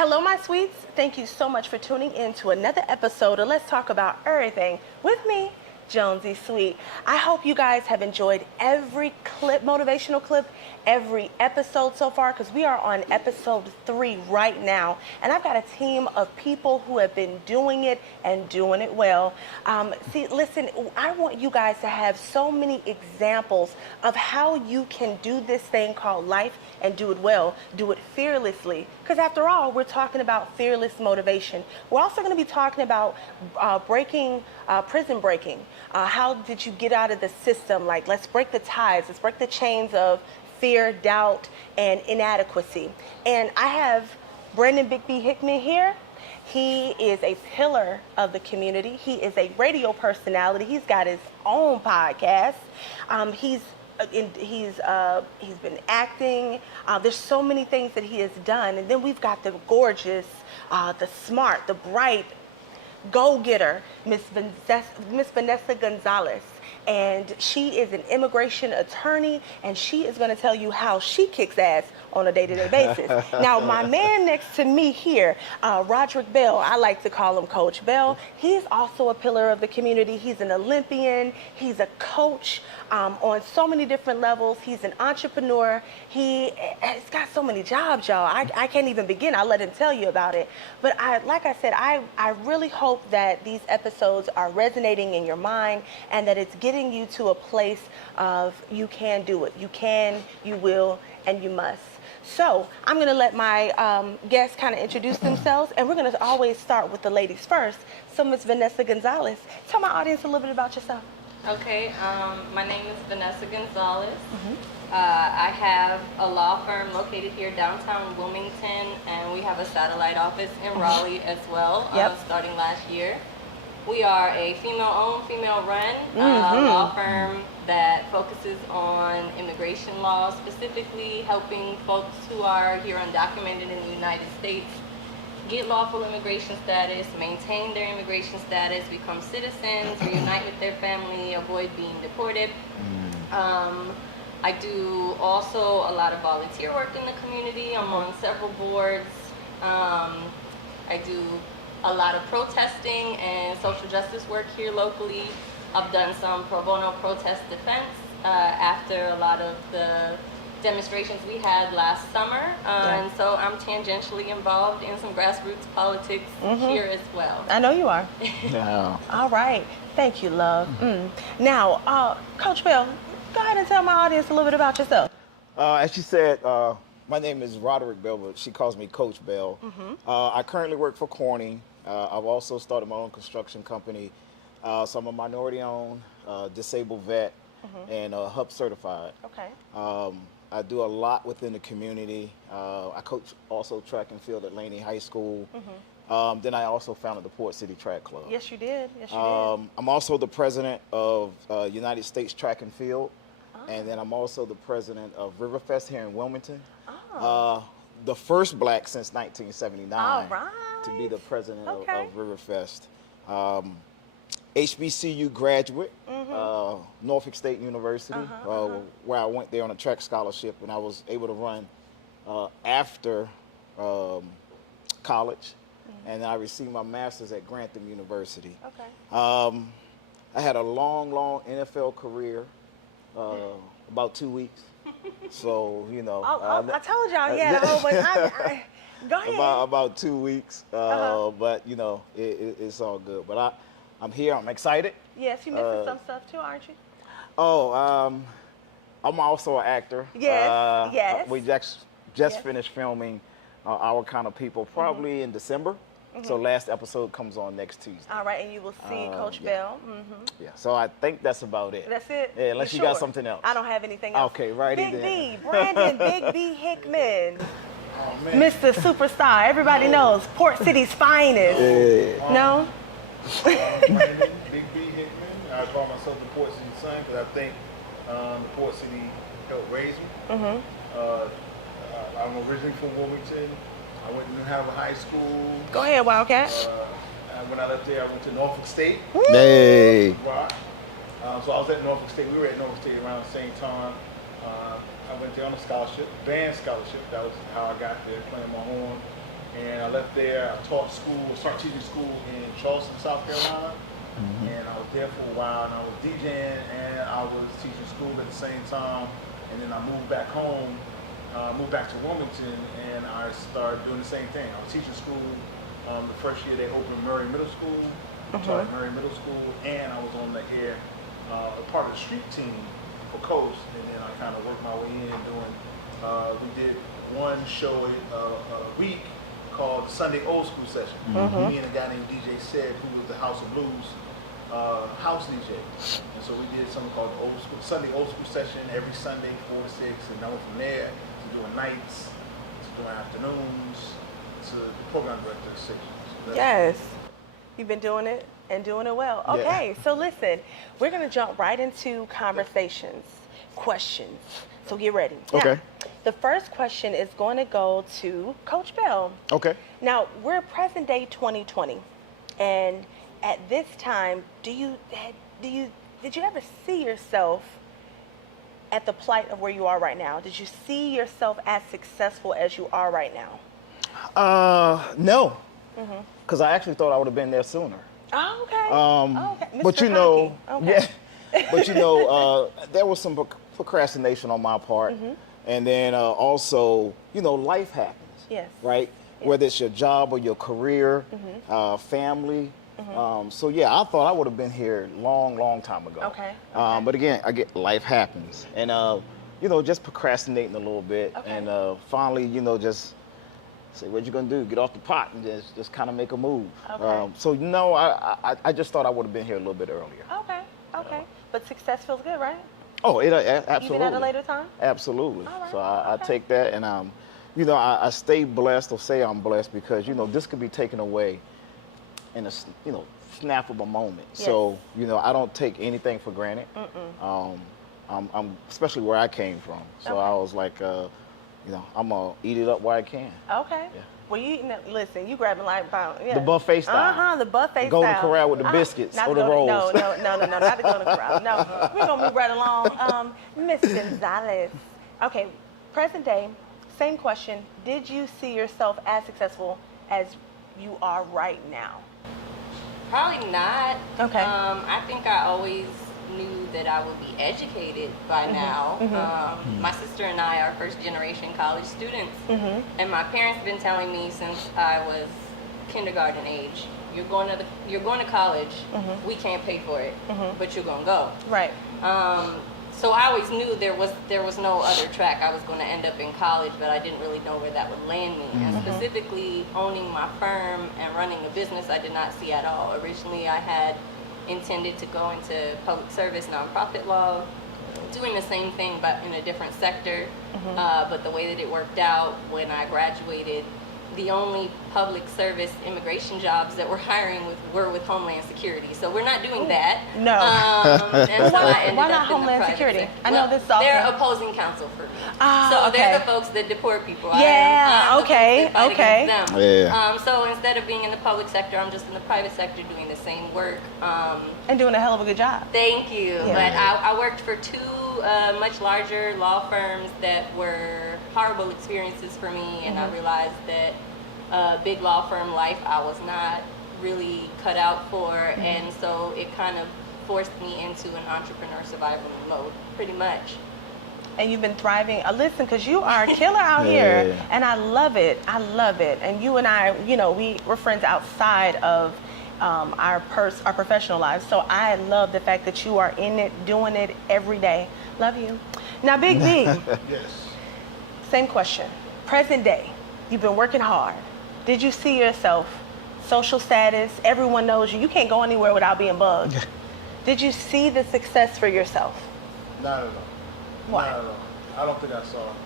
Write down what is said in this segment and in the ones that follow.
Hello, my sweets. Thank you so much for tuning in to another episode of Let's Talk About Everything with me, Jonesy Sweet. I hope you guys have enjoyed every clip, motivational clip, every episode so far, because we are on episode 3 right now. And I've got a team of people who have been doing it and doing it well. Listen, I want you guys to have so many examples of how you can do this thing called life and do it well, do it fearlessly. Because after all, we're talking about fearless motivation. We're also going to be talking about prison breaking. How did you get out of the system? Like, let's break the ties. Let's break the chains of fear, doubt, and inadequacy. And I have Brandon Big B Hickman here. He is a pillar of the community. He is a radio personality. He's got his own podcast. He's been acting. There's so many things that he has done. And then we've got the gorgeous, the smart, the bright go-getter, Miss Vanessa Gonzalez. And she is an immigration attorney, and she is going to tell you how she kicks ass on a day-to-day basis. Now, my man next to me here, Rodrick Bell, I like to call him Coach Bell. He's also a pillar of the community. He's an Olympian. He's a coach on so many different levels. He's an entrepreneur. He's got so many jobs, y'all. I can't even begin. I'll let him tell you about it. But like I said, I really hope that these episodes are resonating in your mind and that it's getting you to a place of you can do it. You can, you will, and you must. So I'm going to let my guests kind of introduce themselves, and we're going to always start with the ladies first. So Ms. Vanessa Gonzalez, tell my audience a little bit about yourself. Okay, my name is Vanessa Gonzalez. I have a law firm located here downtown Wilmington, and we have a satellite office in Raleigh as well, starting last year. We are a female-owned, female-run law firm that focuses on immigration law, specifically helping folks who are here undocumented in the United States get lawful immigration status, maintain their immigration status, become citizens, reunite with their family, avoid being deported. I do also a lot of volunteer work in the community. I'm on several boards. I do a lot of protesting and social justice work here locally. I've done some pro bono protest defense after a lot of the demonstrations we had last summer, and so I'm tangentially involved in some grassroots politics here as well. I know you are. Yeah. All right. Thank you, love. Now, Coach Bell, go ahead and tell my audience a little bit about yourself. As she said, my name is Rodrick Bell, but she calls me Coach Bell. I currently work for Corning. I've also started my own construction company. So I'm a minority-owned, disabled vet, and HUB certified. Okay. I do a lot within the community. I coach also track and field at Laney High School. Then I also founded the Port City Track Club. Yes, you did. Yes, you did. I'm also the president of United States Track and Field. And then I'm also the president of Riverfest here in Wilmington. The first black since 1979 to be the president of Riverfest. HBCU graduate, Norfolk State University, where I went there on a track scholarship, and I was able to run after college, and I received my master's at Grantham University. Okay. I had a long NFL career, about 2 weeks. So, you know. I told y'all, yeah. Go ahead. About 2 weeks, but, you know, it's all good. But I'm here. I'm excited. Yes, you missing some stuff too, aren't you? I'm also an actor. Yes, yes. We just finished filming Our Kind of People probably in December. So last episode comes on next Tuesday. All right, and you will see Coach Bell. Yeah, so I think that's about it. That's it? Yeah, unless you got something else. I don't have anything else. Okay, righty Big then. B, Brandon Big B Hickman. Mr. Superstar, everybody knows, Port City's finest. Yeah. No? Brandon Big B Hickman. I call myself the Port City son because I think the Port City helped raise me. I'm originally from Wilmington. I went to New Haven High School. Go ahead, Wildcat. And when I left there, I went to Norfolk State. Hey. Rock. So I was at Norfolk State. We were at Norfolk State around the same time. I went there on a scholarship, band scholarship. That was how I got there, playing my horn. And I left there. I started teaching school in Charleston, South Carolina. And I was there for a while, and I was DJing, and I was teaching school at the same time. And then I moved back home, moved back to Wilmington, and I started doing the same thing. I was teaching school. The first year they opened Murray Middle School, taught at Murray Middle School, and I was on the air, part of the street team for Coast, and then I kind of worked my way in doing, we did one show a week called the Sunday Old School Session. Me and a guy named DJ Said, who was the House of Blues house DJ. And so we did something called the Sunday Old School Session every Sunday, 4 to 6, and I went from there to doing nights, to doing afternoons, to program director of 6. So Yes. You've been doing it and doing it well. Okay, so listen, we're going to jump right into conversations, questions. So get ready. Okay. Now, the first question is going to go to Coach Bell. Okay. Now, we're present day 2020, and at this time, did you ever see yourself at the plight of where you are right now? Did you see yourself as successful as you are right now? No, because I actually thought I would have been there sooner. Oh, okay. Okay. But Mr. you know, Hockey. Okay. yeah. But you know, there was some procrastination on my part, and then also, you know, life happens. Yes. Right. Yes. Whether it's your job or your career, family. So yeah, I thought I would have been here long time ago. Okay. But again, life happens, and you know, just procrastinating a little bit, Okay. and finally, you know, just say, what you gonna do? Get off the pot and just kind of make a move. Okay. So no, I just thought I would have been here a little bit earlier. Okay. Okay. But success feels good, right? Oh, absolutely. Even at a later time? Absolutely. All right, So I okay. take that, and you know, I stay blessed, or say I'm blessed, because you know this could be taken away in a snap of a moment. Yes. So you know, I don't take anything for granted. I'm especially where I came from. So Okay. I was like, you know, I'm gonna eat it up where I can. Okay. Yeah. Well, you eating it, listen, you grabbing like pound. Yeah. The buffet style. The buffet The Golden style. Corral with the biscuits not or the rolls. No, not the Golden Corral. No, we're gonna move right along. Miss Gonzalez. Okay, present day, same question. Did you see yourself as successful as you are right now? Probably not. Okay. I think I always knew that I would be educated by now. My sister and I are first generation college students, and my parents have been telling me since I was kindergarten age, you're going to college. We can't pay for it, but you're gonna go. Right. So I always knew there was no other track. I was going to end up in college, but I didn't really know where that would land me. And specifically owning my firm and running a business, I did not see at all. Originally, I had intended to go into public service, nonprofit law, doing the same thing but in a different sector. But the way that it worked out, when I graduated, the only public service immigration jobs that we're hiring were with Homeland Security. So we're not doing that. No. And so I ended Why not up in the Homeland private Security? sector. I know Well, this is all. they're opposing counsel for me. Ah, So okay. they're the folks that deport people. Yeah, I'm the okay, folks that fight okay. against them. Yeah. So instead of being in the public sector, I'm just in the private sector doing the same work. And doing a hell of a good job. Thank you. Yeah. But I worked for two much larger law firms that were horrible experiences for me, and I realized that big law firm life I was not really cut out for, and so it kind of forced me into an entrepreneur survival mode, pretty much. And you've been thriving. Listen, because you are a killer out here, Yeah. and I love it. I love it. And you and I, you know, we're friends outside of our professional lives. So I love the fact that you are in it, doing it every day. Love you. Now, Big B, Yes. same question. Present day, you've been working hard. Did you see yourself, social status, everyone knows you. You can't go anywhere without being bugged. Did you see the success for yourself? Not at all. Why? Not at all. I don't think I saw it.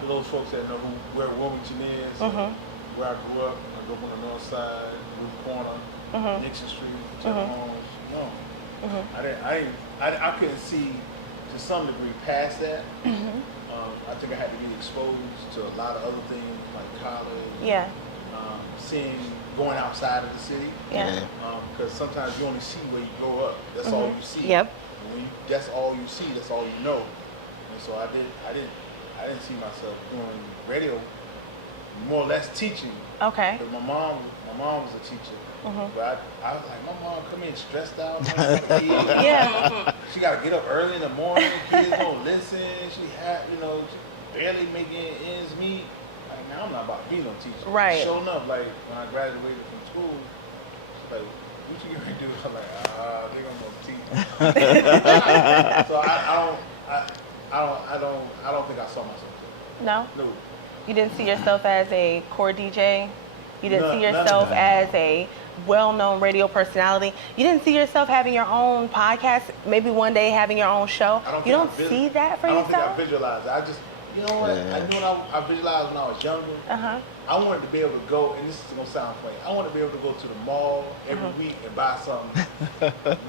For those folks that know where Wilmington is, where I grew up on the north side, Ruth Corner, Nixon Street, Taylor Homes. No. I couldn't see to some degree past that. I think I had to be exposed to a lot of other things like college. Yeah. Going outside of the city. Yeah. Because sometimes you only see where you grow up. That's all you see. Yep. And when that's all you see. That's all you know. And so I didn't see myself doing radio more or less teaching me. Okay. Because my mom was a teacher. But I was like, my mom come in stressed out. Yeah. She got to get up early in the morning. Kids don't listen. She barely making ends meet. Like, man, I'm not about to be no teacher. Right. Sure enough, like, when I graduated from school, she's like, what you gonna do? I'm like, I think I'm gonna teach. So I don't think I saw myself there. No? No. You didn't see yourself as a core DJ? You didn't see None of yourself that. as a well-known radio personality? You didn't see yourself having your own podcast, maybe one day having your own show? You don't see that for yourself? I don't think I visualized it. I just, you know what? Yeah. I knew what I visualized when I was younger. Uh-huh. I wanted to be able to go, and this is going to sound funny, I wanted to be able to go to the mall every week and buy something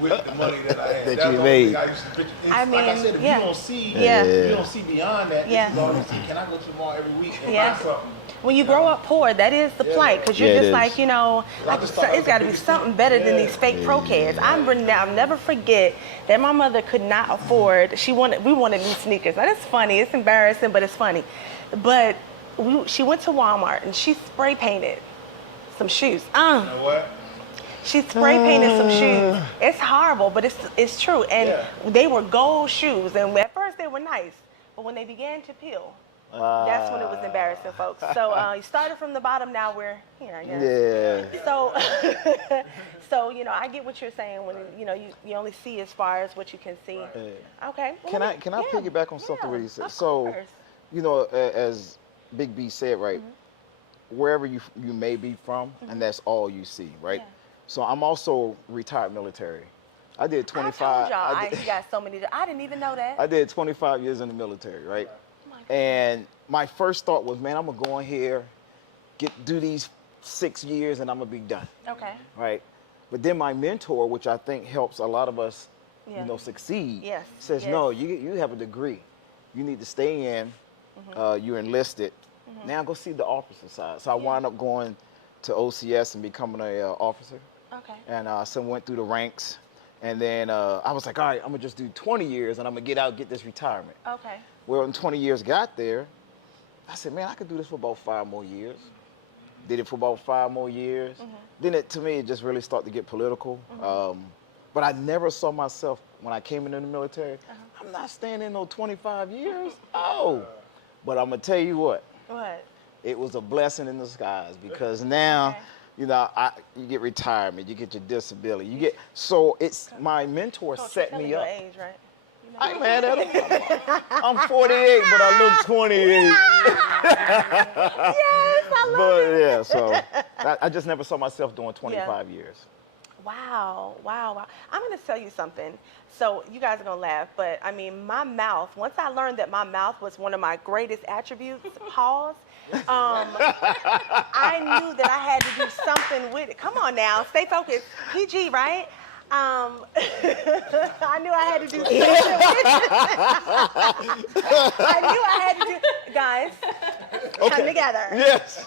with the money that I had. That That's you the only made. thing I used to picture. I Like I mean, said, if yeah. you don't see, Yeah. you don't see beyond that. Yeah. This is all you see. Can I go to the mall every week and Yeah. buy something? When you grow up poor, that is the Yeah. plight, because you're Yeah, it just is. like, you know, like, just thought that it's was got to the be biggest something thing. better than Yeah. these fake pro kids. I'll never forget that my mother could not afford, we wanted new sneakers. Now, that's funny, it's embarrassing, but it's funny. But she went to Walmart and she spray painted some shoes. You know what? She spray painted some shoes. It's horrible, but it's true. And Yeah. they were gold shoes, and at first they were nice, but when they began to peel, that's when it was embarrassing, folks. So you started from the bottom, now we're here, I guess. Yeah. So, so you know, I get what you're saying when you know you only see as far as what you can see. Okay. Well, Can I yeah, piggyback on something where you said? of So, course. you know, as Big B said, right, wherever you may be from, and that's all you see, right? Yeah. So I'm also retired military. I did 25. I told y'all, you got so many. I didn't even know that. I did 25 years in the military, right? Oh my goodness. And my first thought was, man, I'm gonna go in here, do these 6 years, and I'm gonna be done, Okay. right? But then my mentor, which I think helps a lot of us, Yeah. you know, succeed, Yes, says, yes. no, you have a degree, you need to stay in, you're enlisted. Now go see the officer side. So I wound up going to OCS and becoming a officer, Okay. and so went through the ranks. And then I was like, all right, I'm gonna just do 20 years and I'm gonna get out, get this retirement. Okay. Well, when 20 years got there, I said, man, I could do this for about 5 more years. Did it for about 5 more years. Then to me, it just really started to get political. But I never saw myself, when I came into the military, I'm not staying in no 25 years. Oh, but I'm gonna tell you what, What? it was a blessing in disguise, because now, Okay. you know, you get retirement, you get your disability, so it's my mentor Coach, set you're me telling up. your age, right? I ain't mad at him. I'm 48, but I look 28. Yes, I love But it. yeah, so I just never saw myself doing 25 years. Wow, wow, wow. I'm going to tell you something. So you guys are going to laugh, but I mean, my mouth, once I learned that my mouth was one of my greatest attributes, pause, I knew that I had to do something with it. Come on now, stay focused. PG, right? I knew I had to do something with it. I knew I had to do, guys, come together. Yes.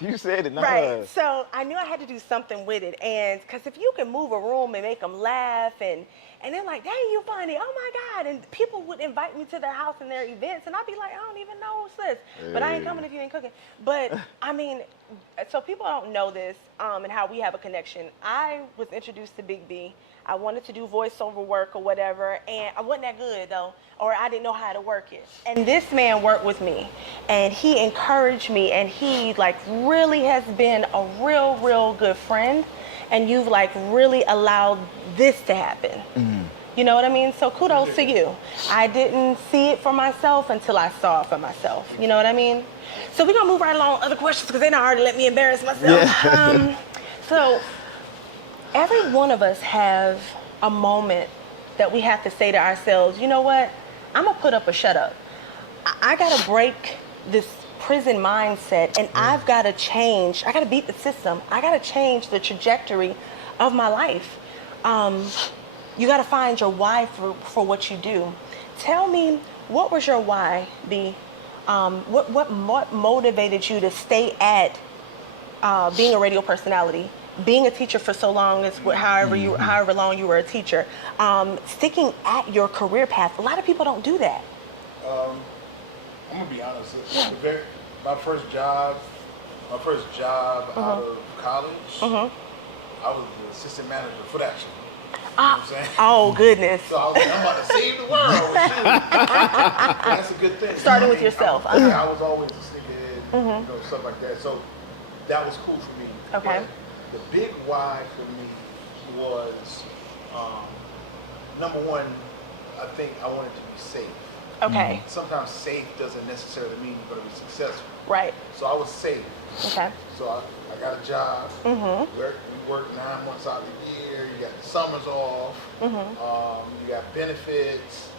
You said it, not Right. us. So I knew I had to do something with it, and because if you can move a room and make them laugh, and they're like, "Dang, you funny! Oh my God!" And people would invite me to their house and their events, and I'd be like, "I don't even know who's this," but I ain't coming if you ain't cooking. But I mean, so people don't know this, and how we have a connection. I was introduced to Big B. I wanted to do voiceover work or whatever, and I wasn't that good though, or I didn't know how to work it. And this man worked with me, and he encouraged me, and he like really has been a real good friend, and you've like really allowed this to happen. You know what I mean? So kudos to you. I didn't see it for myself until I saw it for myself. You know what I mean? So we're gonna move right along other questions, because they done already let me embarrass myself. So every one of us have a moment that we have to say to ourselves, you know what? I'm gonna put up or shut up. I gotta break this prison mindset, and I've gotta change. I gotta beat the system. I gotta change the trajectory of my life. You gotta find your why for what you do. Tell me, what was your why, B? What motivated you to stay at being a radio personality, being a teacher for so long, as however long you were a teacher, sticking at your career path? A lot of people don't do that. I'm gonna be honest. my first job out of college, I was the assistant manager for that show. You know what I'm saying? Oh, goodness. So I was like, I'm about to save the world. That's a good thing. Starting with yourself. I was always a sneakerhead, you know, stuff like that. So that was cool for me. Okay. But the big why for me was, number one, I think I wanted to be safe. Okay. Sometimes safe doesn't necessarily mean you're going to be successful. Right. So I was safe. Okay. So I got a job. We work 9 months out of the year. You got the summers off. You got benefits.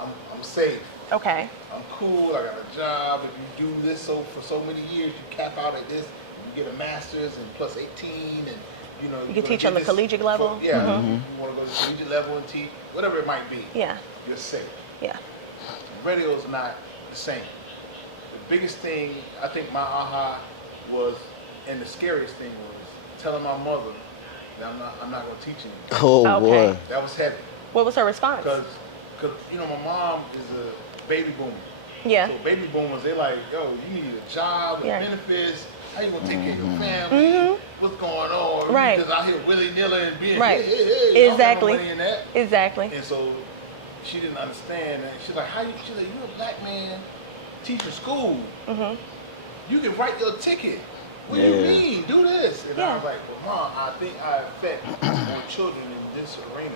I'm safe. Okay. I'm cool. I got a job. If you do this for so many years, you cap out at this. You get a master's and plus 18, and you know You can teach on the collegiate level. You want to go to the collegiate level and teach whatever it might be. Yeah. You're safe. Yeah. Radio's not the same. The biggest thing, I think my aha was, and the scariest thing was telling my mother that I'm not going to teach anymore. Oh Okay. boy. That was heavy. What was her response? Because you know, my mom is a baby boomer. Yeah. So baby boomers, they're like, yo, you need a job with Yeah. benefits. How you gonna take care of your family? What's going on? Right. You just out here willy-nilly and being, Right. hey, Exactly. I don't have no money in that. Exactly. And so she didn't understand that. She's like, she's like, you're a black man teaching school. You can write your ticket. What do you Yeah. mean? Do this. And I Yeah. was like, well, Mom, I think I affect more children in this arena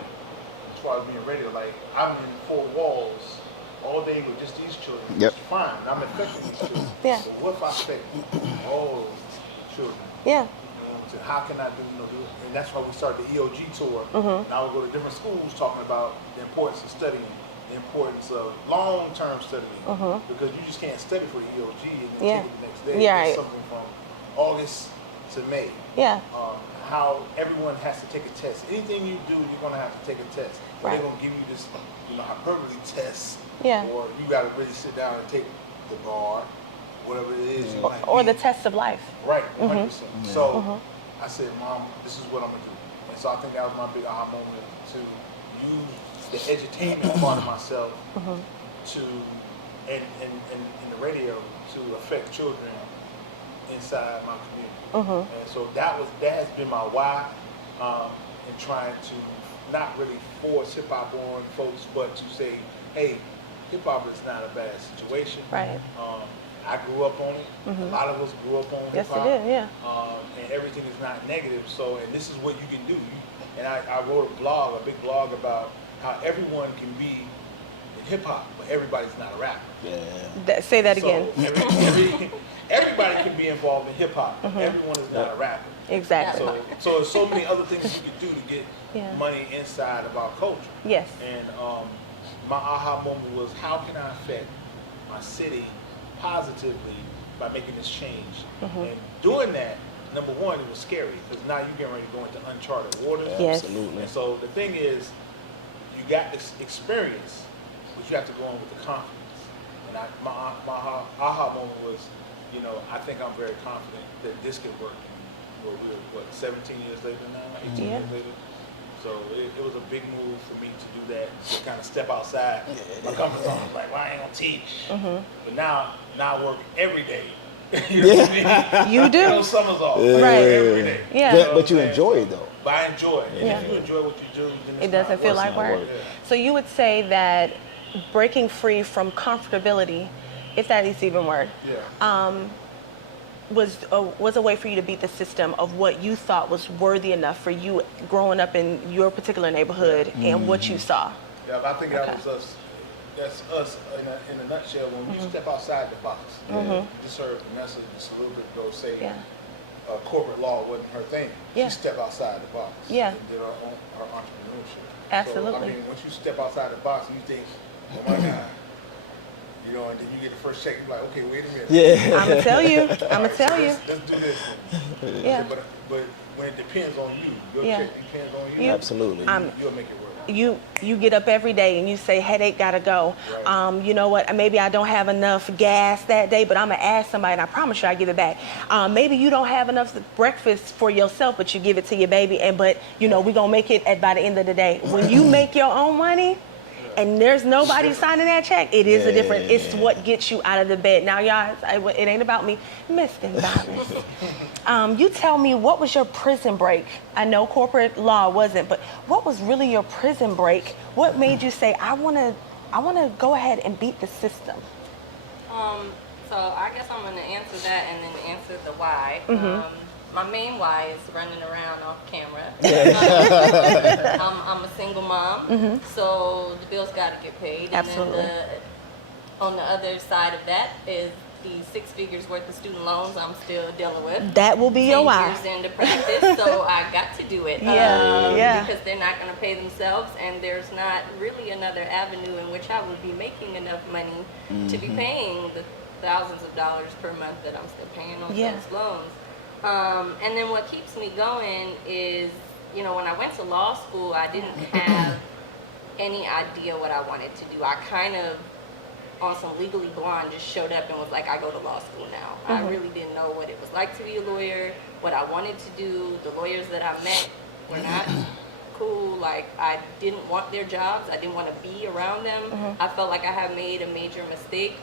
as far as being radio. Like, I'm in 4 walls all day with just these children. Yep. It's fine. I'm affecting these children. Yeah. So what if I affect all children? Yeah. You know, so how can I do it? And that's why we started the EOG tour. Now we go to different schools talking about the importance of studying, the importance of long-term studying, because you just can't study for the EOG and then Yeah. take it the next day. Yeah, It's right. something from August to May. Yeah. How everyone has to take a test. Anything you do, you're gonna have to take a test. Right. They're gonna give you this, hyperbole test. Yeah. Or you gotta really sit down and take the bar, whatever it is. You might Or the need. test of life. Right, 100%. So I said, Mom, this is what I'm gonna do. And so I think that was my big aha moment, to use the edutainment part of myself to, and the radio, to affect children inside my community. And so that has been my why, in trying to not really force hip hop on folks, but to say, hey, hip hop is not a bad situation. Right. I grew up on it. A lot of us grew up on Yes, hip hop. you did, yeah. And everything is not negative. So, and this is what you can do. And I wrote a big blog about how everyone can be in hip hop, but everybody's not a rapper. Yeah. Say that So again. everybody can be involved in hip hop, but everyone is not a rapper. Exactly. So there's so many other things you can do to get Yeah. money inside of our culture. Yes. And my aha moment was, how can I affect my city positively by making this change? And doing that, number one, it was scary because now you're getting ready to go into uncharted waters. Yes. Absolutely. And so the thing is, you got this experience, but you have to go in with the confidence. And my aha moment was, I think I'm very confident that this could work. We're 17 years later now, 18 Yeah. years later. So it was a big move for me to do that, to kind of step outside my comfort zone. Like, well, I ain't gonna teach. But now I work every day. You know what I mean? You do. No summers off. Yeah. I work every day. Yeah. You know But you what I'm enjoy saying? it though. But I enjoy it. And Yeah. if you enjoy what you do, then It doesn't feel like work. work. So you would say that breaking free from comfortability, if that is even a word, Yeah. was a way for you to beat the system of what you thought was worthy enough for you growing up in your particular neighborhood and what you saw. Yeah, but I think that was us. That's us in a nutshell. When you step outside the box, you just heard Vanessa just a little bit ago say Yeah. Corporate law wasn't her thing. Yeah. She stepped outside the box. Yeah. And did her entrepreneurship. Absolutely. So, I mean, once you step outside the box, you think, oh my God. And then you get the first check, you're like, okay, wait a minute. Yeah. I'm gonna tell you. I'm All gonna right, tell so you. Let's do this. Then. Yeah. But when it depends on you, your Yeah. check depends on you. Absolutely. You'll make it work. You get up every day and you say, headache gotta go. Right. You know what? Maybe I don't have enough gas that day, but I'm gonna ask somebody, and I promise you I give it back. Maybe you don't have enough breakfast for yourself, but you give it to your baby, but we gonna make it by the end of the day. When you make your own money, and there's nobody signing that check, it is a different. It's Yeah. what gets you out of the bed. Now, y'all, it ain't about me. Miss Gonzalez, you tell me, what was your prison break? I know corporate law wasn't, but what was really your prison break? What made you say, I wanna go ahead and beat the system? So I guess I'm gonna answer that and then answer the why. My main why is running around off camera. I'm a single mom, so the bills got to get paid. Absolutely. And then on the other side of that is the 6 figures worth of student loans I'm still dealing with. That will be your 10 why. years into practice, so I got to do it. Because they're not going to pay themselves, and there's not really another avenue in which I would be making enough money to be paying the thousands of dollars per month that I'm still paying on those loans. And then what keeps me going is, you know, when I went to law school, I didn't have any idea what I wanted to do. I kind of, on some Legally Blonde, just showed up and was like, I go to law school now. I really didn't know what it was like to be a lawyer, what I wanted to do. The lawyers that I met were not cool. Like, I didn't want their jobs. I didn't want to be around them. I felt like I had made a major mistake.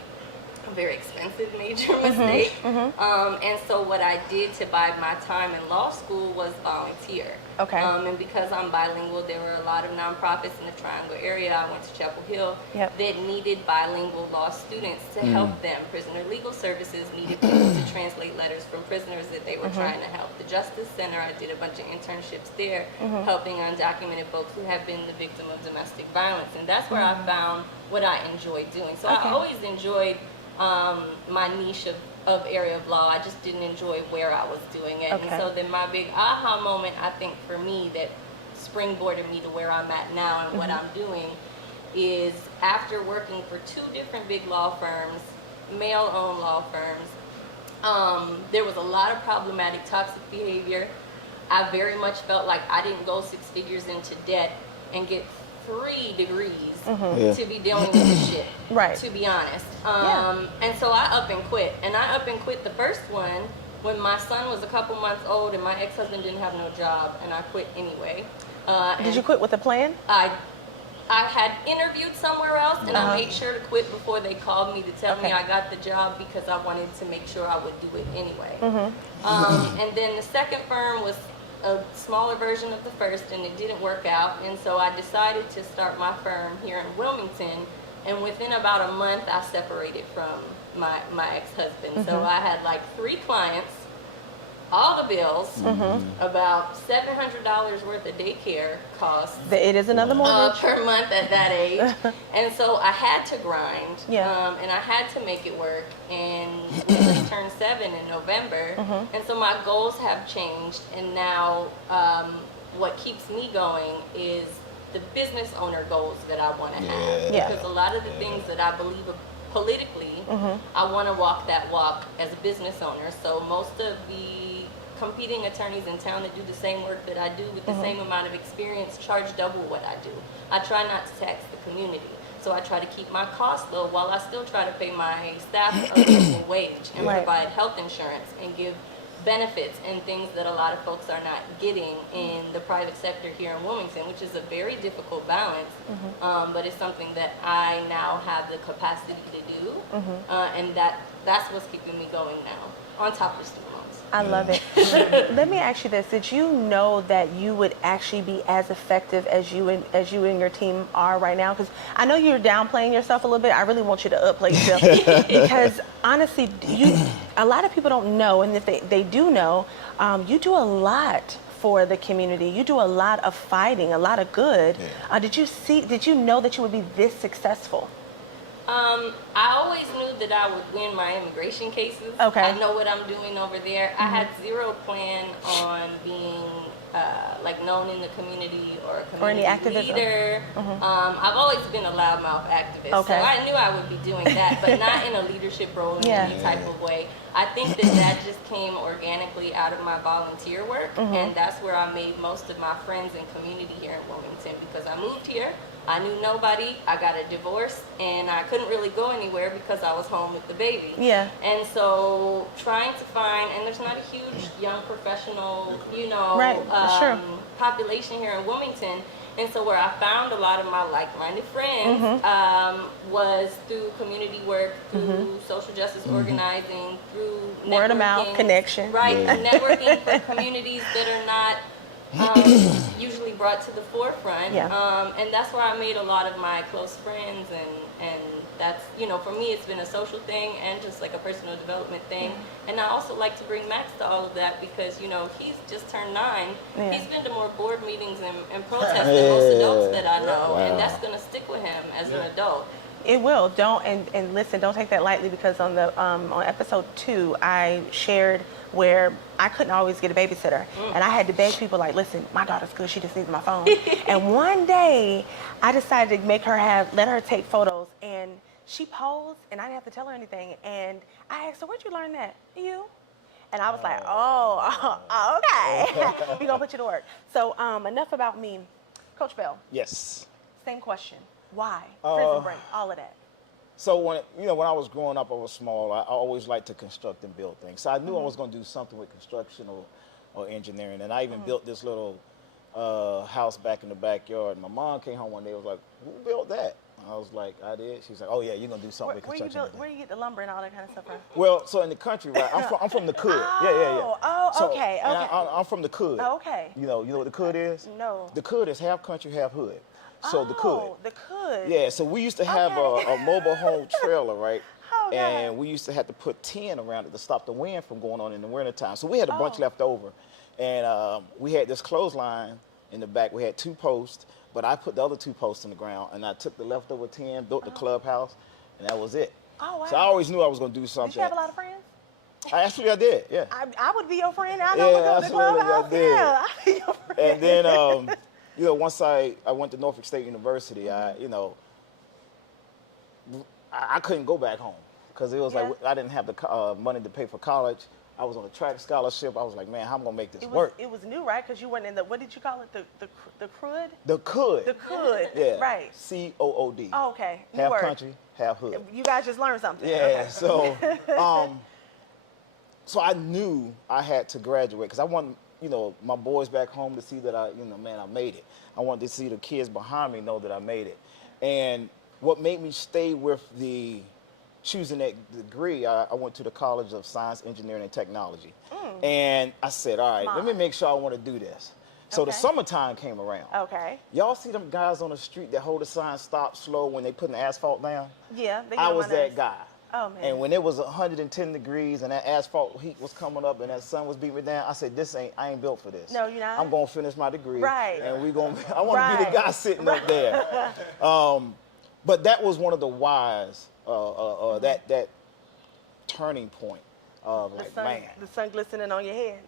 A very expensive major mistake. And so what I did to bide my time in law school was volunteer. Okay. And because I'm bilingual, there were a lot of nonprofits in the Triangle area. I went to Chapel Hill that needed bilingual law students to help them. Prisoner Legal Services needed people to translate letters from prisoners that they were trying to help. The Justice Center, I did a bunch of internships there, helping undocumented folks who have been the victim of domestic violence. And that's where I found what I enjoyed doing. So I always enjoyed my niche of area of law. I just didn't enjoy where I was doing it. And so then my big aha moment, I think for me, that springboarded me to where I'm at now and what I'm doing is, after working for 2 different big law firms, male-owned law firms, there was a lot of problematic toxic behavior. I very much felt like I didn't go 6 figures into debt and get 3 degrees to be dealing with this shit, to be honest. And so I up and quit. And I up and quit the first one when my son was a couple months old and my ex-husband didn't have no job, and I quit anyway. Did you quit with a plan? I had interviewed somewhere else, and I made sure to quit before they called me to tell me I got the job, because I wanted to make sure I would do it anyway. And then the second firm was a smaller version of the first, and it didn't work out, and so I decided to start my firm here in Wilmington, and within about a month I separated from my ex-husband. So I had like 3 clients, all the bills, about $700 worth of daycare costs. It is another mortgage. Per month at that age. And so I had to grind, and I had to make it work. And we just turned 7 in November. And so my goals have changed. And now what keeps me going is the business owner goals that I want to have. Because a lot of the things that I believe politically, I want to walk that walk as a business owner. So most of the competing attorneys in town that do the same work that I do with the same amount of experience charge double what I do. I try not to tax the community. So I try to keep my costs low while I still try to pay my staff a living wage and provide health insurance and give benefits and things that a lot of folks are not getting in the private sector here in Wilmington, which is a very difficult balance, but it's something that I now have the capacity to do, and that's what's keeping me going now, on top of student loans. I love it. Let me ask you this. Did you know that you would actually be as effective as you and your team are right now? Because I know you're downplaying yourself a little bit. I really want you to upplay yourself. Because honestly, a lot of people don't know, and if they do know, you do a lot for the community. You do a lot of fighting, a lot of good. Did you know that you would be this successful? I always knew that I would win my immigration cases. I know what I'm doing over there. I had zero plan on being like known in the community or a community activism leader. I've always been a loudmouth activist, so I knew I would be doing that, but not in a leadership role in any type of way. I think that just came organically out of my volunteer work, and that's where I made most of my friends and community here in Wilmington, because I moved here. I knew nobody. I got a divorce, and I couldn't really go anywhere because I was home with the baby. And so trying to find, and there's not a huge young professional, population here in Wilmington. And so where I found a lot of my like-minded friends was through community work, through social justice organizing, through Word of mouth, networking. connection. Right, Yeah. networking for communities that are not usually brought to the forefront. Yeah. And that's where I made a lot of my close friends, and that's, you know, for me it's been a social thing and just like a personal development thing. And I also like to bring Max to all of that because, you know, he's just turned 9. Yeah. He's been to more board meetings and protests than most adults that I know. Wow. And that's going to stick with him as an adult. It will. Don't and listen. Don't take that lightly because on the on episode 2, I shared where I couldn't always get a babysitter, and I had to beg people like, listen, my daughter's good. She just needs my phone. And one day, I decided to let her take photos, and she posed, and I didn't have to tell her anything. And I asked her, where'd you learn that? You? And I was like, oh, okay. We're gonna put you to work. So enough about me, Coach Bell. Yes. Same question. Why? Prison break, all of that. So when I was growing up, I was small. I always liked to construct and build things. So I knew I was going to do something with construction or engineering. And I even built this little house back in the backyard. My mom came home one day and was like, "Who built that?" I was like, "I did." She's like, "Oh yeah, you're going to do something with construction." Where you get the lumber and all that kind of stuff from? Well, so in the country, right? I'm from the KOOD. Yeah. Oh, So, okay. and I'm from the KOOD. Oh, okay. You know what the KOOD is? No. The KOOD is half country, half hood. So the KOOD. Oh, the KOOD. Yeah, so we used to have a mobile home trailer, right? Oh, God. And we used to have to put tin around it to stop the wind from going on in the wintertime. So we had a bunch left over. And we had this clothesline in the back. We had 2 posts, but I put the other 2 posts in the ground, and I took the leftover tin, built the clubhouse, and that was it. Oh, wow. So I always knew I was going to do something. Did you have a lot of friends? I did, yeah. I would be your friend. I know Yeah, we're going to the absolutely, I clubhouse. did. Yeah, I'd be your friend. And then, once I went to Norfolk State University, I couldn't go back home because it was like I didn't have the money to pay for college. I was on a track scholarship. I was like, man, how am I gonna make this work? It was new, right? Because you weren't in the, what did you call it? The CRUD? The KOOD. The KOOD. Yeah. Right. COOD. Oh, okay. New Half word. country, half hood. You guys just learned something. Yeah. Okay. So, so I knew I had to graduate because I wanted, my boys back home to see that I made it. I wanted to see the kids behind me know that I made it. And what made me stay with choosing that degree, I went to the College of Science, Engineering, and Technology. And I said, all right, let me make sure I want to do this. So the summertime came around. Okay. Y'all see them guys on the street that hold the sign, stop, slow, when they putting the asphalt down? Yeah. I was that guy. Oh, man. And when it was 110 degrees and that asphalt heat was coming up and that sun was beating me down, I said, I ain't built for this. No, you're not? I'm going to finish my degree. Right. And I want to be the guy sitting up there. But that was one of the whys, that turning point of man. The sun glistening on your head.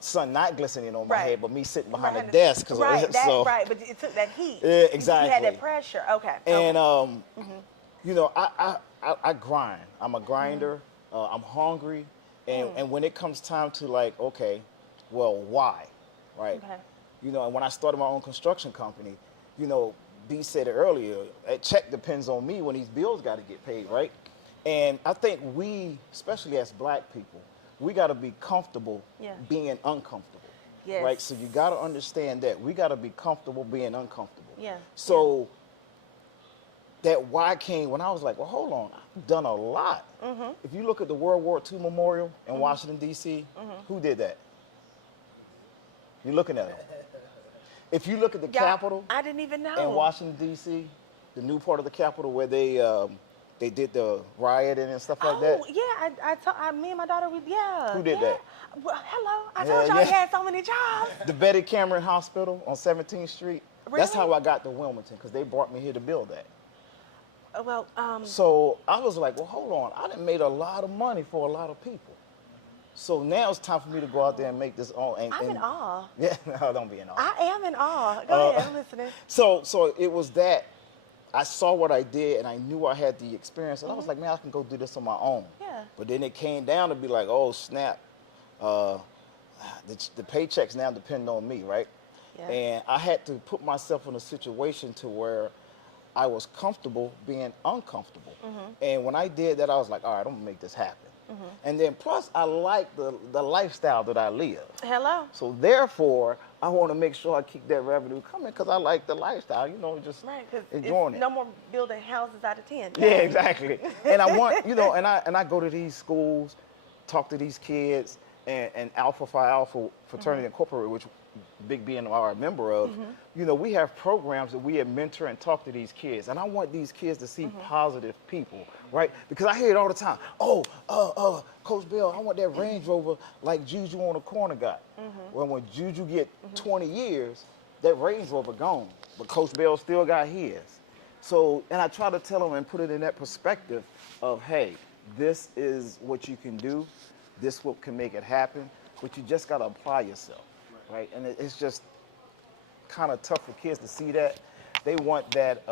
Sun not glistening on my head, but me sitting behind the desk. Right, but it took that heat. Yeah, exactly. You had that pressure. Okay. And, I grind. I'm a grinder. I'm hungry. And when it comes time to like, okay, well, why? Right? Okay. And when I started my own construction company, B said it earlier, a check depends on me when these bills got to get paid, right? And I think we, especially as black people, we got to be comfortable being uncomfortable. Yes. Right? So you got to understand that. We got to be comfortable being uncomfortable. Yeah. So that why came when I was like, well, hold on, I've done a lot. If you look at the World War II Memorial in Washington, D.C., who did that? You're looking at it. If you look at the Capitol, I didn't even know. in Washington, D.C., the new part of the Capitol where they did the rioting and stuff like that. Oh, yeah, me and my daughter, Who did that? Well, hello, I told y'all you had so many jobs. The Betty Cameron Hospital on 17th Street. Really? That's how I got to Wilmington, because they brought me here to build that. Well, So I was like, well, hold on. I done made a lot of money for a lot of people. So now it's time for me to go out there and make this own. I'm in awe. Yeah, no, don't be in awe. I am in awe. Go ahead, I'm listening. So it was that I saw what I did and I knew I had the experience. And I was like, man, I can go do this on my own. Yeah. But then it came down to be like, oh, snap. The paychecks now depend on me, right? Yeah. And I had to put myself in a situation to where I was comfortable being uncomfortable. And when I did that, I was like, all right, I'm gonna make this happen. And then plus I like the lifestyle that I live. Hello. So therefore, I want to make sure I keep that revenue coming because I like the lifestyle, just Right, because enjoying it. no more building houses out of 10. Yeah, exactly. And I want, and I go to these schools, talk to these kids, and Alpha Phi Alpha Fraternity Incorporated, which Big B and I are a member of, we have programs that we mentor and talk to these kids. And I want these kids to see positive people, right? Because I hear it all the time. Oh, Coach Bell, I want that Range Rover like Juju on the corner got. Well, when Juju get 20 years, that Range Rover gone. But Coach Bell still got his. So, and I try to tell them and put it in that perspective of, hey, this is what you can do. This what can make it happen. But you just got to apply yourself. Right, and it's just kind of tough for kids to see that. They want that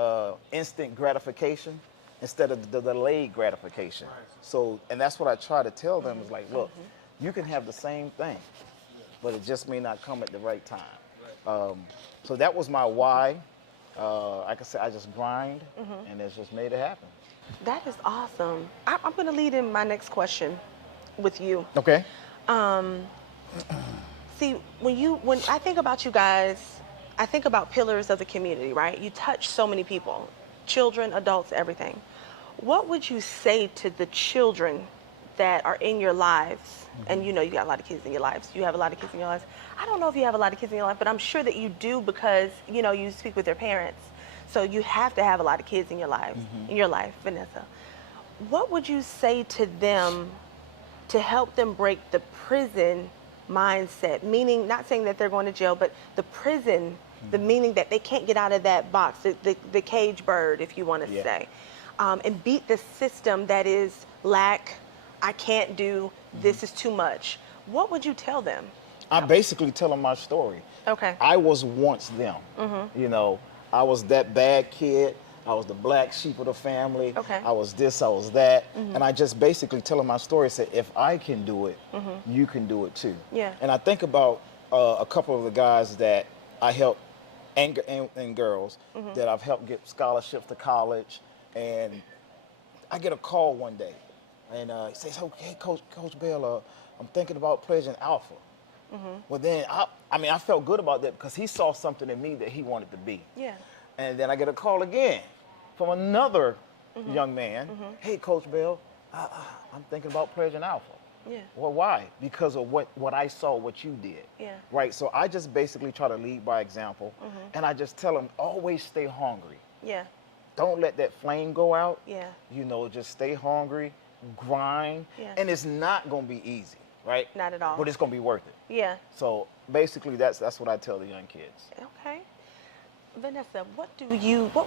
instant gratification instead of the delayed gratification. So, and that's what I try to tell them is like, look, you can have the same thing, but it just may not come at the right time. So that was my why. Like I said, I just grind, and it's just made it happen. That is awesome. I'm going to lead in my next question with you. Okay. See, when I think about you guys, I think about pillars of the community, right? You touch so many people, children, adults, everything. What would you say to the children that are in your lives? And you got a lot of kids in your lives. You have a lot of kids in your lives. I don't know if you have a lot of kids in your life, but I'm sure that you do because, you speak with their parents. So you have to have a lot of kids in your lives, in your life, Vanessa. What would you say to them to help them break the prison mindset, meaning not saying that they're going to jail, but the prison, the meaning that they can't get out of that box, the cage bird, if you want to say, and beat the system that is lack, I can't do, this is too much. What would you tell them? I basically tell them my story. Okay. I was once them. I was that bad kid. I was the black sheep of the family. Okay. I was this, I was that. And I just basically tell them my story, say, if I can do it, you can do it too. Yeah. And I think about a couple of the guys that I help, and girls, that I've helped get scholarships to college. And I get a call one day, and he says, hey, Coach Bell, I'm thinking about pledging Alpha. Well, then, I felt good about that because he saw something in me that he wanted to be. Yeah. And then I get a call again from another young man. Hey, Coach Bell, I'm thinking about pledging Alpha. Yeah. Well, why? Because of what I saw, what you did. Yeah. Right? So I just basically try to lead by example. And I just tell them, always stay hungry. Yeah. Don't let that flame go out. Yeah. Just stay hungry, grind. Yeah. And it's not going to be easy, right? Not at all. But it's going to be worth it. Yeah. So basically, that's what I tell the young kids. Okay. Vanessa, what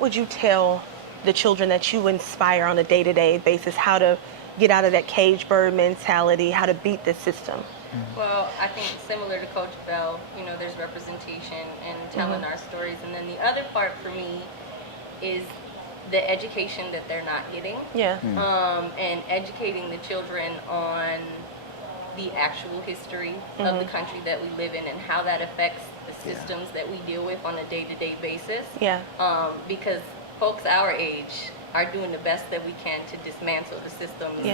would you tell the children that you inspire on a day-to-day basis, how to get out of that cage bird mentality, how to beat the system? Well, I think similar to Coach Bell, there's representation and telling our stories. And then the other part for me is the education that they're not getting. Yeah. And educating the children on the actual history of the country that we live in and how that affects the systems that we deal with on a day-to-day basis. Yeah. Because folks our age are doing the best that we can to dismantle the systems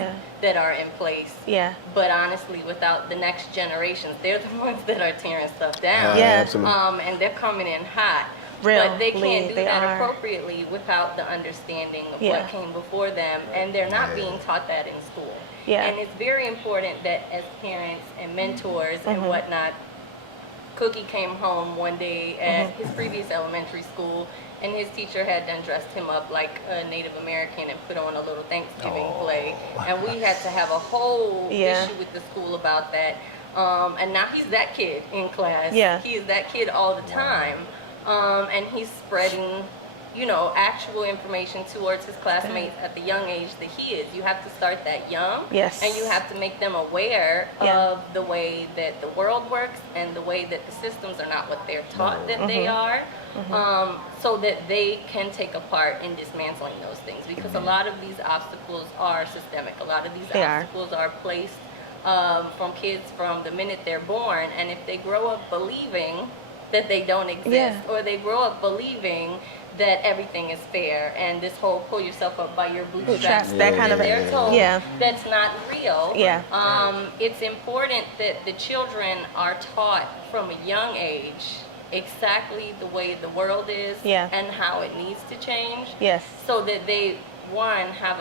that are in place. Yeah. But honestly, without the next generations, they're the ones that are tearing stuff down. Absolutely. And they're coming in hot. But they can't do that appropriately without the understanding of what came before them, and they're not being taught that in school. Yeah. And it's very important that as parents and mentors and whatnot, Cookie came home one day at his previous elementary school, and his teacher had done dressed him up like a Native American and put on a little Thanksgiving play. And we had to have a whole issue with the school about that. And now he's that kid in class. Yeah. He is that kid all the time. And he's spreading, actual information towards his classmates at the young age that he is. You have to start that young. Yes. And you have to make them aware of the way that the world works and the way that the systems are not what they're taught that they are. So that they can take a part in dismantling those things. Because a lot of these obstacles are systemic. A lot of these obstacles are placed from kids from the minute they're born. And if they grow up believing that they don't exist, or they grow up believing that everything is fair, and this whole pull yourself up by your bootstraps, That kind of they're told yeah. that's not real. Yeah. It's important that the children are taught from a young age exactly the way the world is Yeah. and how it needs to change. Yes. So that they, one, have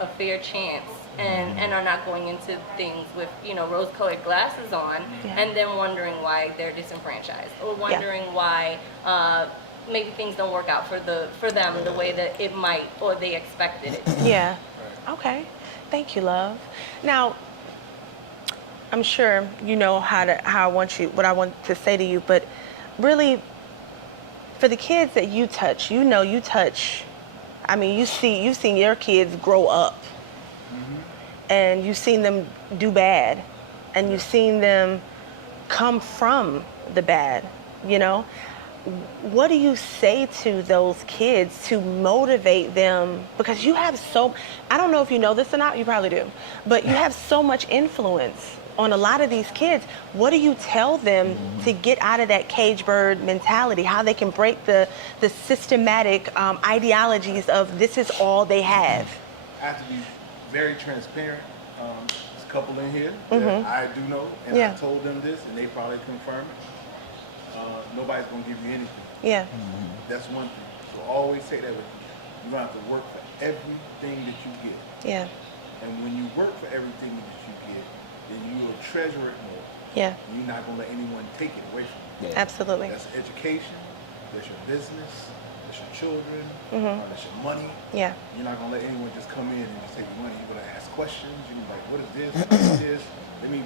a fair chance and are not going into things with, you know, rose-colored glasses on, Yeah. and then wondering why they're disenfranchised, or wondering why maybe things don't work out for them the way that it might, or they expected it. Yeah. Okay. Thank you, love. Now, I'm sure you know what I want to say to you, but really, for the kids that you touch, I mean, you've seen your kids grow up, and you've seen them do bad, and you've seen them come from the bad, you know? What do you say to those kids to motivate them? Because you have I don't know if you know this or not, you probably do, but you have so much influence on a lot of these kids. What do you tell them to get out of that cage bird mentality? How they can break the systematic ideologies of this is all they have? I have to be very transparent. There's a couple in here that I do know, and I told them this, and they probably confirm it. Nobody's gonna give you anything. Yeah. That's one thing. So always say that with you. You have to work for everything that you get. Yeah. And when you work for everything that you get, then you will treasure it more. Yeah. You're not gonna let anyone take it away from you. Absolutely. That's education. That's your business. That's your children. That's your money. Yeah. You're not gonna let anyone just come in and just take your money. You're gonna ask questions. You're gonna be like, what is this? What is this? Let me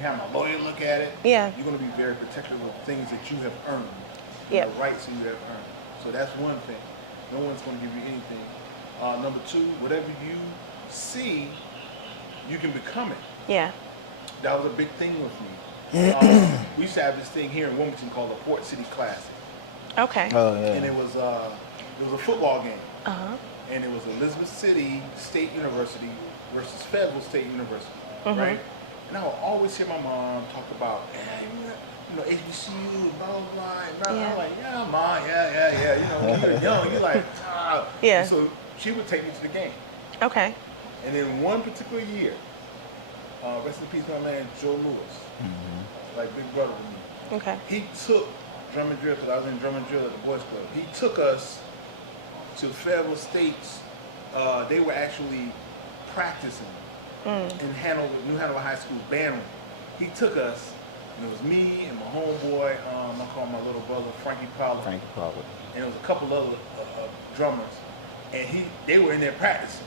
have my lawyer look at it. Yeah. You're gonna be very protective of things that you have earned. Yeah. The rights that you have earned. So that's one thing. No one's gonna give you anything. Number two, whatever you see, you can become it. Yeah. That was a big thing with me. We used to have this thing here in Wilmington called the Port City Classic. Okay. Oh yeah. And it was a football game. Uh-huh. And it was Elizabeth City State University versus Fayetteville State University, right? And I would always hear my mom talk about, you know, HBCU, blah, blah, blah. And Yeah. I'm like, yeah, Mom, yeah. You know, when you're young, you're like, ah. Yeah. And so she would take me to the game. Okay. And in one particular year, rest in peace, my man, Joe Lewis, like big brother to me. Okay. He took drum and drill, because I was in drum and drill at the Boys Club. He took us to Fayetteville State's, they were actually practicing in New Hanover High School band room. He took us, and it was me and my homeboy, I call my little brother Frankie Powell. And it was a couple other drummers, and they were in there practicing.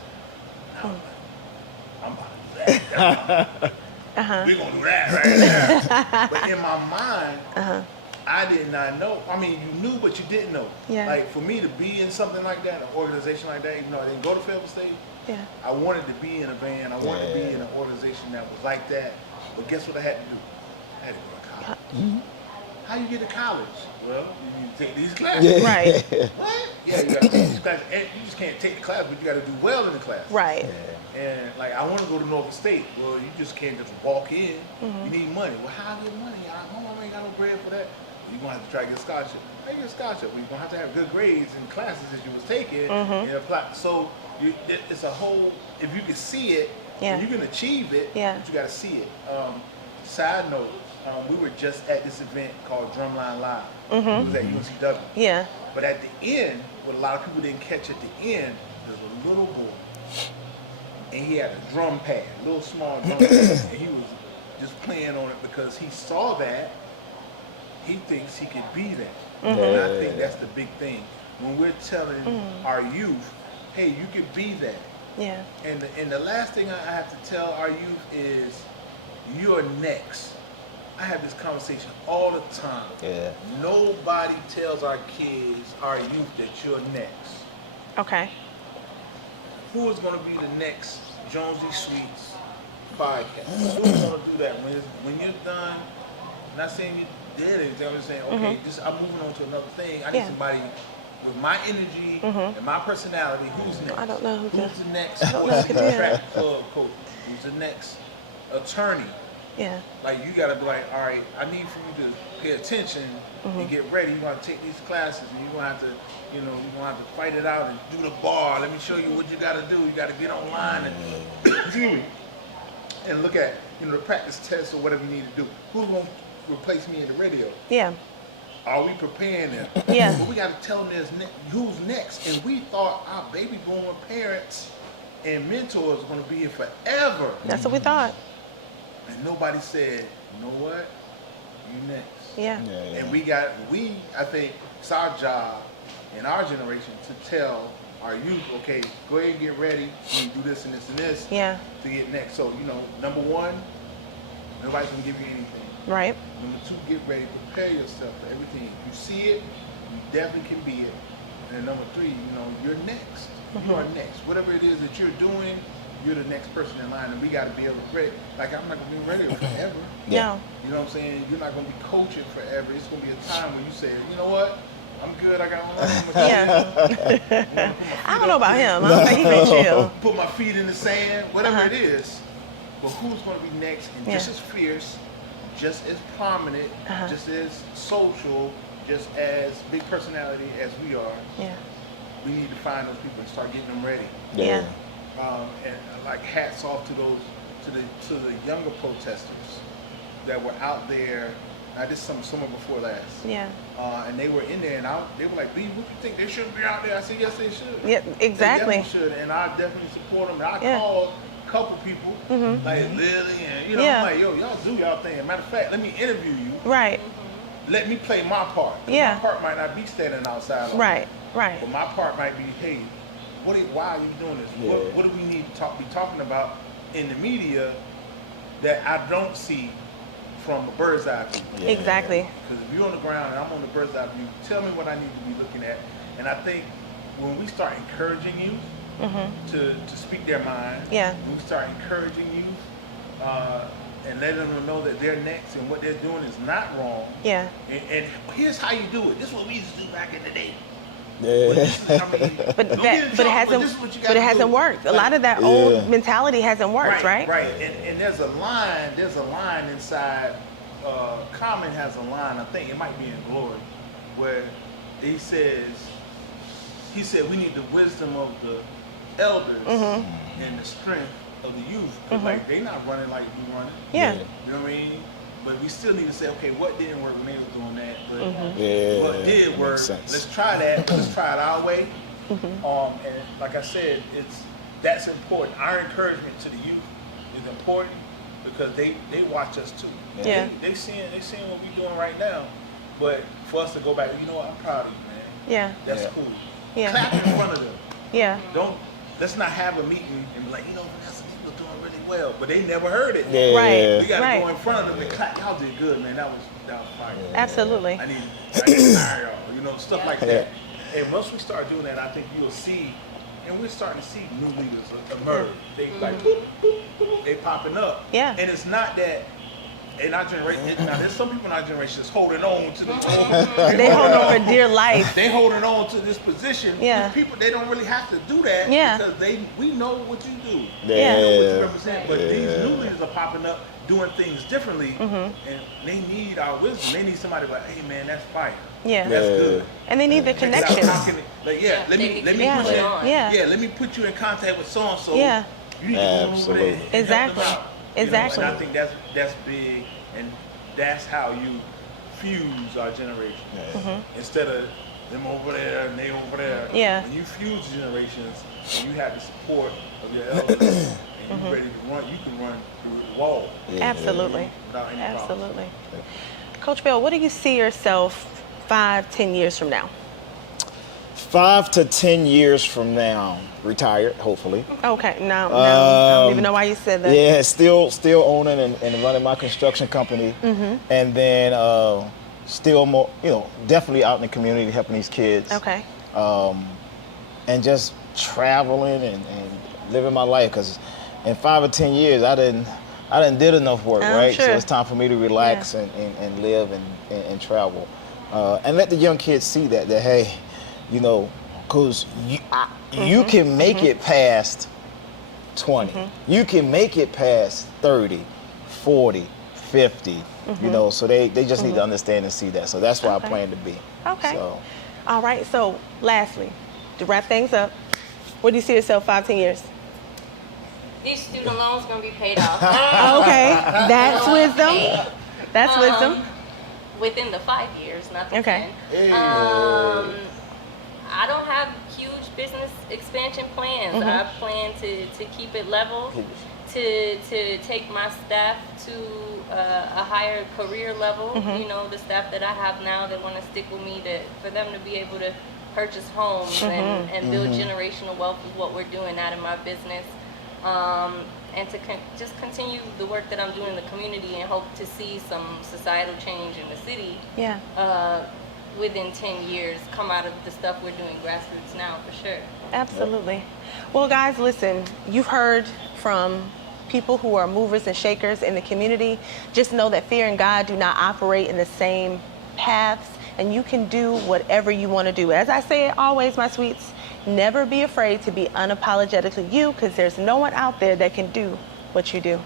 And I was like, I'm about to do that. We're gonna do that right there. But in my mind, I did not know. I mean, you knew, but you didn't know. Yeah. Like for me to be in something like that, an organization like that, even though I didn't go to Fayetteville State, Yeah. I wanted to be in a band. I wanted to be in an organization that was like that. But guess what I had to do? I had to go to college. How you get to college? Well, you take these classes. Right. What? Yeah, you got to take these classes. And you just can't take the class, but you got to do well in the class. Right. And like, I want to go to Norfolk State. Well, you just can't just walk in. You need money. Well, how I get money? I ain't got no bread for that. You're going to have to try to get a scholarship. How you get a scholarship? Well, you're going to have good grades in classes that you was taking and apply. So it's a whole, if you can see it, Yeah. you can achieve it, Yeah. but you got to see it. Side note, we were just at this event called Drumline Live. It was at UNCW. Yeah. But at the end, what a lot of people didn't catch at the end, there's a little boy, and he had a drum pad, a little small drum pad, and he was just playing on it because he saw that. He thinks he could be that. And I think that's the big thing. When we're telling our youth, hey, you could be that. Yeah. And the last thing I have to tell our youth is, you're next. I have this conversation all the time. Yeah. Nobody tells our kids, our youth, that you're next. Okay. Who is going to be the next Jonesy Sweets podcast? Who's going to do that? When you're done, I'm not saying you did anything, I'm just saying, okay, I'm moving on to another thing. I need somebody with my energy and my personality. Who's next? I don't know who's the next know who could do that. track club coach? Who's the next attorney? Yeah. Like you gotta be like, all right, I need for you to pay attention and get ready. You're gonna take these classes and you're gonna have to, you're gonna have to fight it out and do the bar. Let me show you what you gotta do. You gotta get online and excuse me, and look at, the practice tests or whatever you need to do. Who's gonna replace me in the radio? Yeah. Are we preparing them? Yeah. But we gotta tell them who's next. And we thought our baby boomer parents and mentors are gonna be here forever. That's what we thought. And nobody said, you know what? You next. Yeah. And I think it's our job in our generation to tell our youth, okay, go ahead and get ready. You do this and this and this Yeah. to get next. So, number one, nobody's gonna give you anything. Right. Number two, get ready, prepare yourself for everything. You see it, you definitely can be it. And number three, you're next. You are next. Whatever it is that you're doing, you're the next person in line, and we got to be able to ready. Like, I'm not going to be ready forever. Yeah. You know what I'm saying? You're not going to be coaching forever. It's going to be a time where you say, you know what? I'm good. I got one. Yeah. I don't know about him. I don't think he been chill. Put my feet in the sand, whatever it is. But who's going to be next and just as fierce, just as prominent, just as social, just as big personality as we are? Yeah. We need to find those people and start getting them ready. Yeah. And like hats off to those to the younger protesters that were out there. I did summer before last. Yeah. And they were in there, and they were like, "B, what you think? They shouldn't be out there?" I said, "Yes, they should." Yeah. Exactly. They definitely should, and I definitely support them. And I called a couple people like Lily, and I'm like, "Yo, y'all do y'all thing." Matter of fact, let me interview you. Right. Let me play my part. Yeah. My part might not be standing outside. Right. Right. But my part might be, hey, why are you doing this? Yeah. What do we need to be talking about in the media that I don't see from a bird's eye view? Yeah. Exactly. Because if you're on the ground and I'm on the bird's eye view, tell me what I need to be looking at. And I think when we start encouraging youth to speak their mind, when we start encouraging youth and letting them know that they're next and what they're doing is not wrong. Yeah. And here's how you do it. This is what we used to do back in the day. Yeah. But it hasn't worked. A lot of that old mentality hasn't worked, right? Right. And there's a line inside. Common has a line. I think it might be in Glory, where he said we need the wisdom of the elders and the strength of the youth. Like they're not running like we running. Yeah. You know what I mean? But we still need to say, okay, what didn't work when they was doing that? But what did work? Let's try that. But let's try it our way. And like I said, that's important. Our encouragement to the youth is important because they watch us too. Yeah. They seeing what we're doing right now. But for us to go back, you know what? I'm proud of you, man. Yeah. That's cool. Yeah. Clap in front of them. Yeah. Let's not have a meeting and be like, Vanessa, you were doing really well, but they never heard it. Yeah. Right. We gotta go in front of them and clap. Y'all did good, man. That was fire. Absolutely. I need to hire y'all. Stuff like that. And once we start doing that, I think you'll see, and we're starting to see new leaders emerge. They like boop, boop, boop, they popping up. Yeah. And it's not that. In our generation, now there's some people in our generation that's holding on to the. They hold on for dear life. They holding on to this position. Yeah. People, they don't really have to do that. Yeah. Because we know what you do. Yeah. We know what you represent. But these new leaders are popping up, doing things differently, and they need our wisdom. They need somebody like, hey man, that's fire. Yeah. That's good. And they need the connections. Let me put you. Yeah. Let me put you in contact with so and so. Yeah. You need to go over there. And Exactly. help them out. Exactly. And I think that's big, and that's how you fuse our generation. Instead of them over there and they over there. Yeah. When you fuse generations and you have the support of your elders and you're ready to run, you can run through the wall. Absolutely. Without any Absolutely. Coach Bell, what do you see yourself 5-10 years from now? 5 to 10 years from now, retired, hopefully. Okay, now I don't even know why you said that. Yeah, still owning and running my construction company, and then still more, definitely out in the community helping these kids. Okay. And just traveling and living my life, because in 5 or 10 years I didn't did enough work, right? Sure. So it's time for me to relax and live and travel, and let the young kids see that hey. Because you can make it past 20. You can make it past 30, 40, 50, you know, so they just need to understand and see that. So that's why Okay. I plan to be. Okay. So, All right. So, lastly, to wrap things up, where do you see yourself 5-10 years? These student loans gonna be paid off. Okay. That's wisdom. That's wisdom. Within the 5 years, not the Okay. 10. I don't have huge business expansion plans. I plan to keep it level, to take my staff to a higher career level. You know, the staff that I have now that want to stick with me, for them to be able to purchase homes and build generational wealth is what we're doing out of my business. And to just continue the work that I'm doing in the community and hope to see some societal change in the city. Yeah. Within 10 years, come out of the stuff we're doing grassroots now, for sure. Absolutely. Well, guys, listen, you've heard from people who are movers and shakers in the community. Just know that fear and God do not operate in the same paths, and you can do whatever you want to do. As I say always, my sweets, never be afraid to be unapologetically you, because there's no one out there that can do what you do.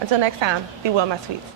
Until next time, be well, my sweets.